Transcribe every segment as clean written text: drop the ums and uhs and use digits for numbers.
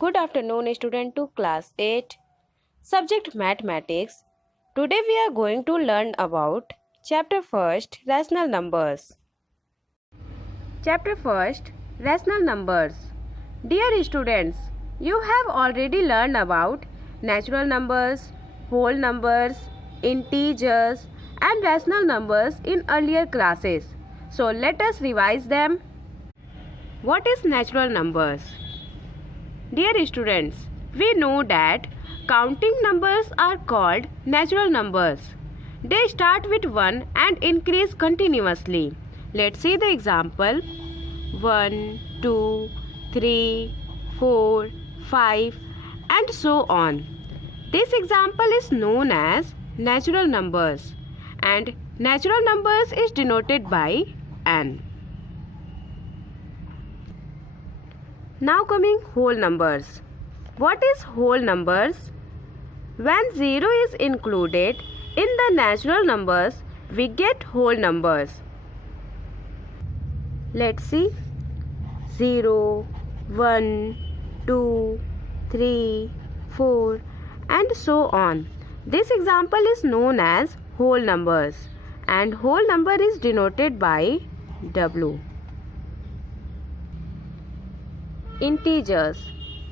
Good afternoon, student to class 8. Subject Mathematics. Today we are going to learn about Chapter 1st Rational Numbers. Chapter 1st Rational Numbers. Dear students, you have already learned about natural numbers, whole numbers, integers and rational numbers in earlier classes. So let us revise them. What is natural numbers? Dear students, we know that counting numbers are called natural numbers. They start with 1 and increase continuously. Let's see the example. 1, 2, 3, 4, 5 and so on. This example is known as natural numbers and natural numbers is denoted by n. Now coming whole numbers. What is whole numbers? When 0 is included in the natural numbers, we get whole numbers. Let's see. 0, 1, 2, 3, 4 and so on. This example is known as whole numbers and whole number is denoted by W. Integers.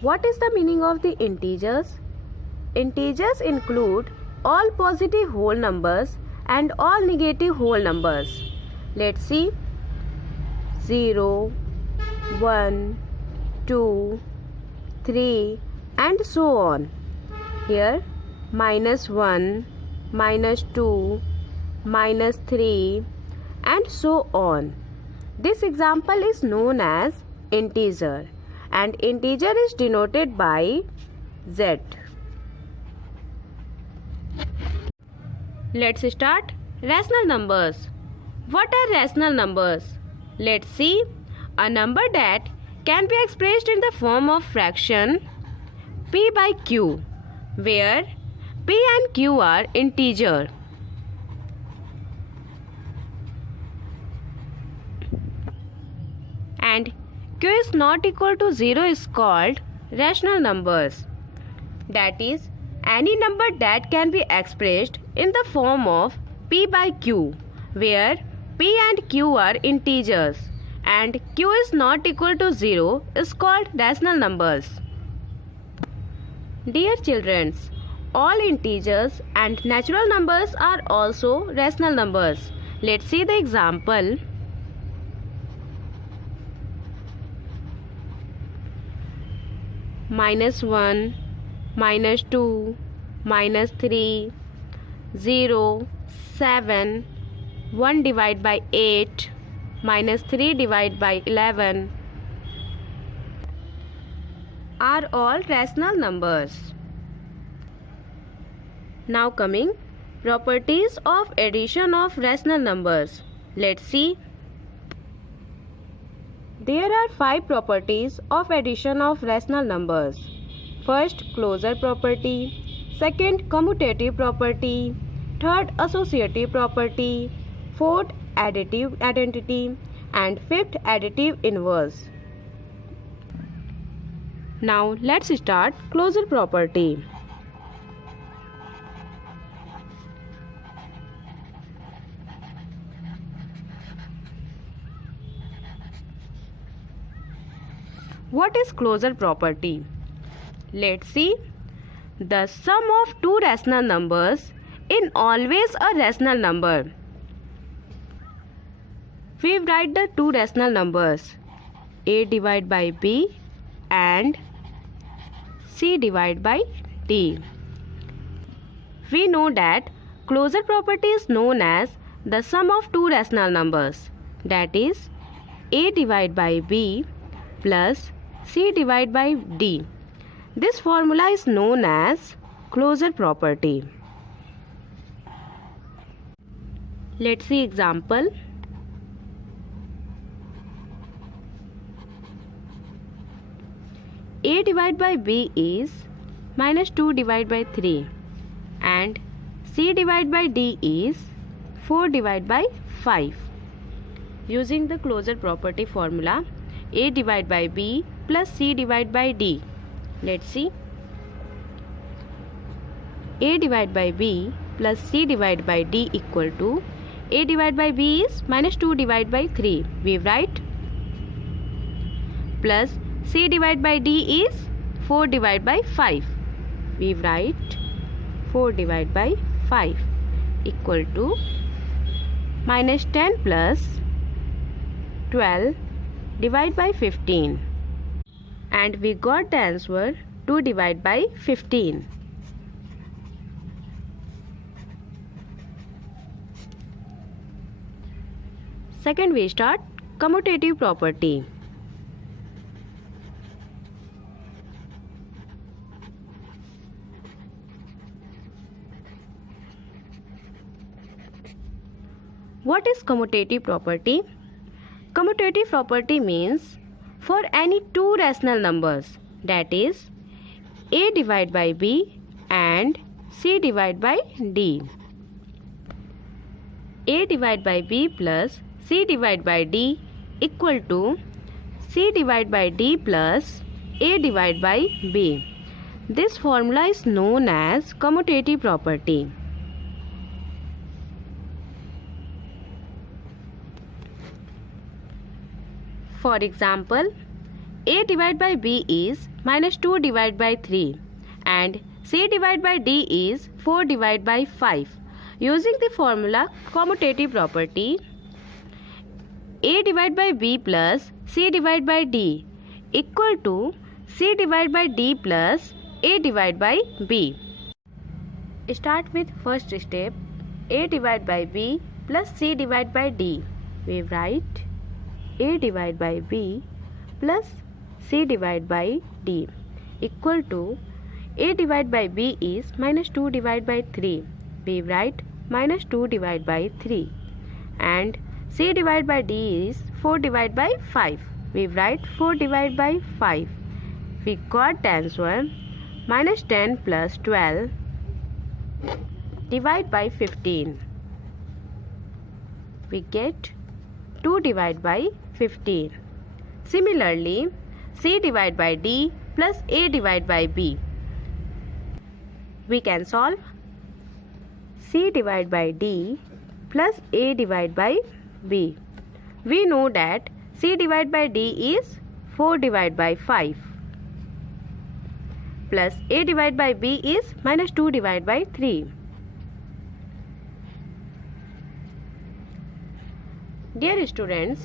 What is the meaning of the integers? Integers include all positive whole numbers and all negative whole numbers. Let's see. 0, 1, 2, 3 and so on. Here -1, -2, -3 and so on. This example is known as integer and integer is denoted by Z. Let's start rational numbers. What are rational numbers? Let's see. A number that can be expressed in the form of fraction P by Q, where P and Q are integer. And Q is not equal to 0 is called rational numbers. That is, any number that can be expressed in the form of P by Q, where P and Q are integers and Q is not equal to 0 is called rational numbers. Dear children, all integers and natural numbers are also rational numbers. Let's see the example. -1, -2, -3, 0, 7, 1 divided by 8, -3 divided by 11 are all rational numbers. Now coming properties of addition of rational numbers. Let's see. There are 5 properties of addition of rational numbers. First, closure property. Second, commutative property. Third, associative property. Fourth, additive identity. And fifth, additive inverse. Now, let's start closure property. What is closure property? Let's see. The sum of two rational numbers is always a rational number. We write the two rational numbers A divided by B and C divided by D. We know that closure property is known as the sum of two rational numbers, that is A divided by B plus C divided by D. This formula is known as closure property. Let's see example. A divided by B is -2 divided by 3 and C divided by D is 4 divided by 5. Using the closure property formula, A divided by B plus C divided by D. Let's see. A divided by B plus C divided by D equal to A divided by B is minus 2 divided by 3. We write plus C divided by D is 4 divided by 5. We write 4 divided by 5 equal to minus 10 plus 12 divided by 15. And we got the answer 2 divided by 15. Second, we start commutative property. What is commutative property? Commutative property means for any two rational numbers, that is A divided by B and C divided by D. A divided by B plus C divided by D equal to C divided by D plus A divided by B. This formula is known as commutative property. For example, A divided by B is minus 2 divided by 3 and C divided by D is 4 divided by 5. Using the formula commutative property, A divided by B plus C divided by D equal to C divided by D plus A divided by B. Start with first step, A divided by B plus C divided by D. We write A divided by B plus C divided by D equal to A divided by B is minus 2 divided by 3. We write minus 2 divided by 3 and C divided by D is 4 divided by 5. We write 4 divided by 5. We got the answer minus 10 plus 12 divided by 15. We get 2 divided by 15. Similarly, C divided by D plus A divided by B. We can solve C divided by D plus A divided by B. We know that C divided by D is 4 divided by 5 plus A divided by B is minus 2 divided by 3. Dear students,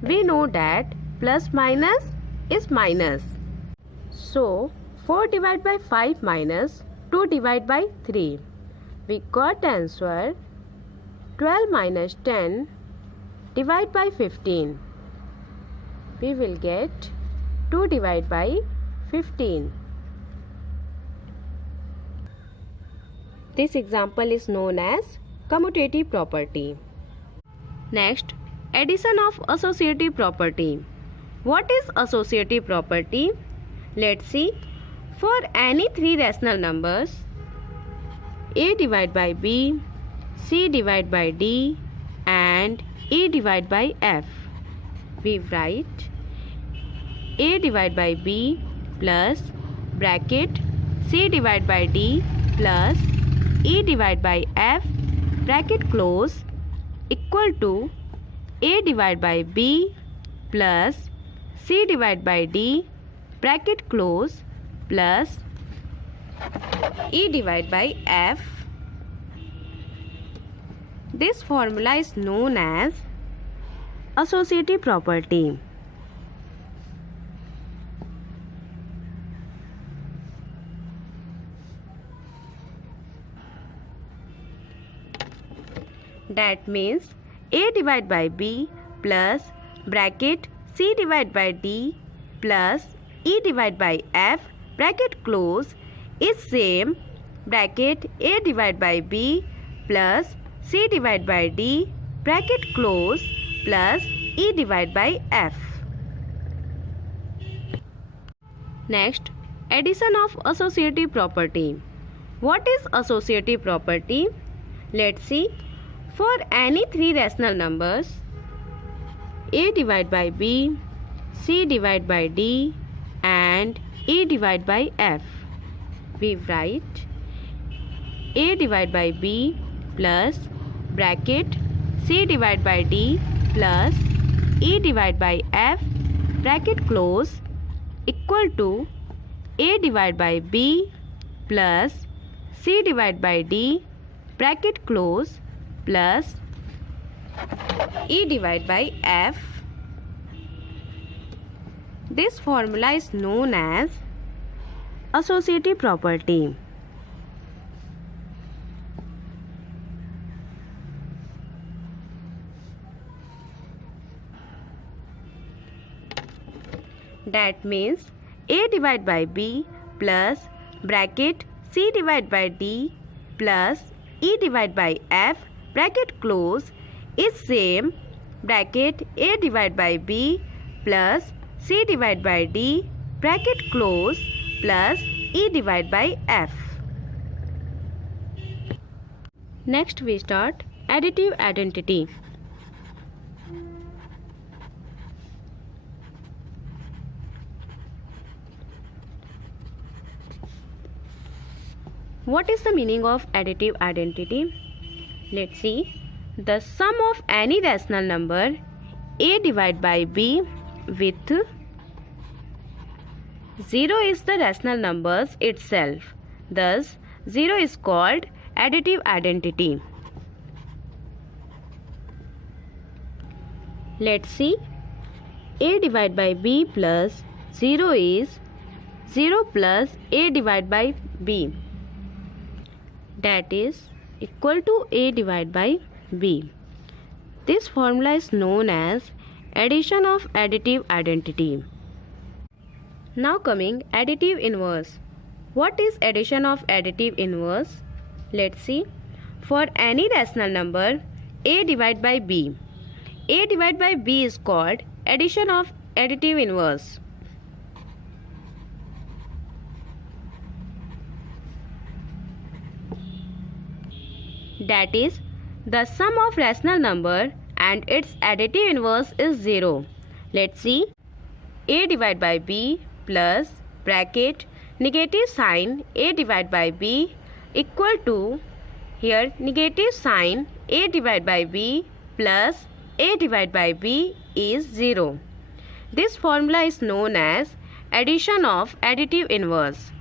we know that plus minus is minus. So, 4 divided by 5 minus 2 divided by 3. We got the answer 12 minus 10 divided by 15. We will get 2 divided by 15. This example is known as commutative property. Next, addition of associative property. What is associative property? Let's see. For any three rational numbers, A divided by B, C divided by D and E divided by F, we write A divided by B plus bracket C divided by D plus E divided by F bracket close equal to A divided by B plus C divided by D bracket close plus E divided by F. This formula is known as associative property. That means A divided by B plus bracket C divided by D plus E divided by F bracket close is same bracket A divided by B plus C divided by D bracket close plus E divided by F. Next, addition of associative property. What is associative property? Let's see. For any three rational numbers, A divided by B, C divided by D and A divided by F. We write A divided by B plus bracket C divided by D plus E divided by F bracket close equal to A divided by B plus C divided by D bracket close plus E divided by F. This formula is known as associative property. That means A divided by B plus bracket C divided by D plus E divided by F bracket close is same bracket A divided by B plus C divided by D bracket close plus E divided by F. Next we start additive identity. What is the meaning of additive identity? Let's see. The sum of any rational number A divided by B with 0 is the rational numbers itself. Thus, 0 is called additive identity. Let's see. A divided by B plus 0 is 0 plus A divided by B. That is equal to A divided by B. This formula is known as addition of additive identity. Now coming additive inverse. What is addition of additive inverse? Let's see. For any rational number A divided by B, A divided by B is called addition of additive inverse. That is, the sum of rational number and its additive inverse is 0. Let's see. A divided by B plus bracket negative sign A divided by B equal to, here negative sign A divided by B plus A divided by B is 0. This formula is known as addition of additive inverse.